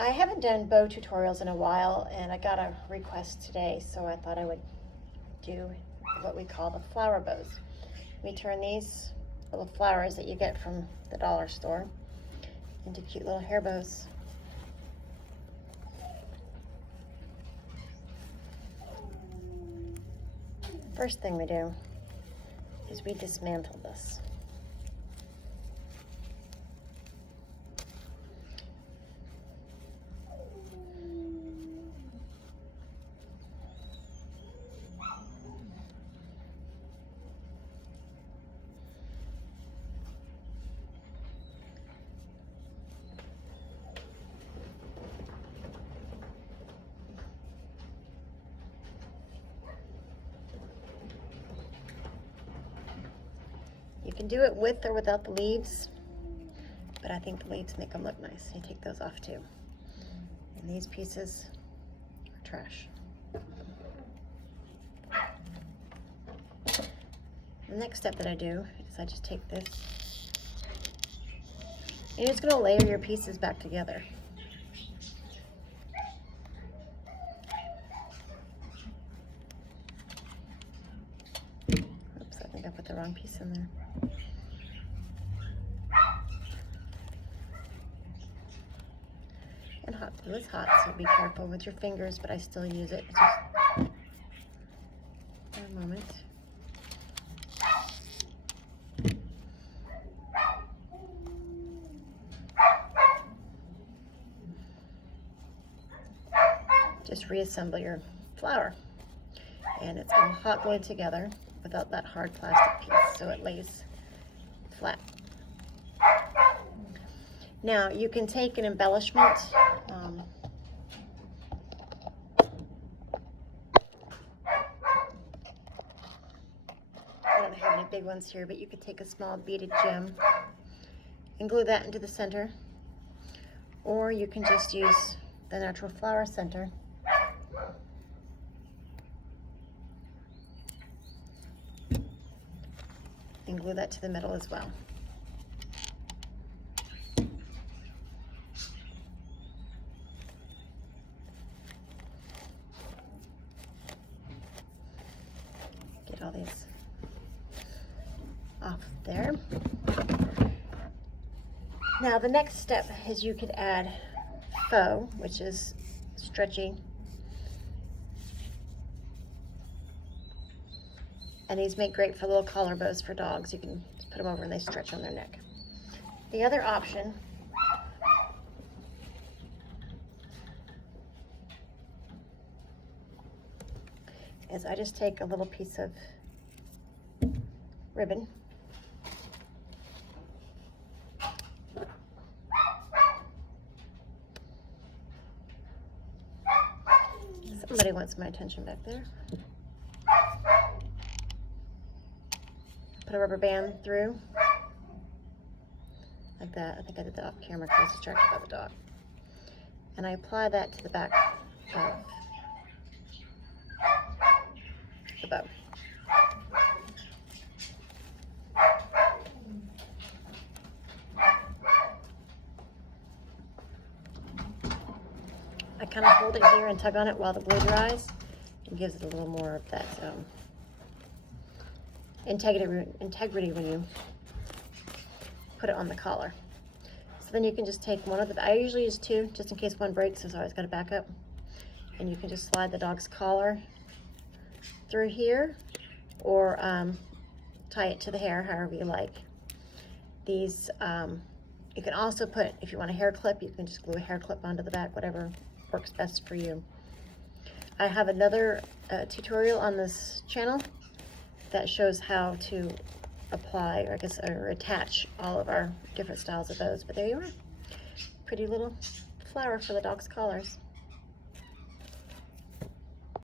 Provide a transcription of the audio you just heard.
I haven't done bow tutorials in a while, and I got a request today, so I thought I would do what we call the flower bows. We turn these little flowers that you get from the dollar store into cute little hair bows. First thing we do is we dismantle this. You can do it with or without the leaves, but I think the leaves make them look nice. You take those off too. And these pieces are trash. The next step that I do is I just take this, and you're just going to layer your pieces back together. Oops, I think I put the wrong piece in there. And hot glue is hot, so be careful with your fingers, but I still use it just for a moment. Just reassemble your flower, and it's all hot glued together without that hard plastic piece, so it lays flat. Now you can take an embellishment. I don't have any big ones here, but you could take a small beaded gem and glue that into the center, or you can just use the natural flower center. And glue that to the middle as well. Get all these off there. Now the next step is you could add faux, which is stretchy. And these make great for little collar bows for dogs. You can just put them over and they stretch on their neck. The other option is I just take a little piece of ribbon . Somebody wants my attention back there. Put a rubber band through, like that. I think I did that off camera because I was distracted by the dog. And I apply that to the back of the bow. I kind of hold it here and tug on it while the glue dries. It gives it a little more of that integrity when you put it on the collar. So then you can just take one of the, I usually use two just in case one breaks, so I always got to back up. And you can just slide the dog's collar through here, or tie it to the hair, however you like. These, you can also put, if you want a hair clip, you can just glue a hair clip onto the back, whatever works best for you. I have another tutorial on this channel that shows how to apply, or I guess, or attach all of our different styles of bows. But there you are. Pretty little flower for the dog's collars.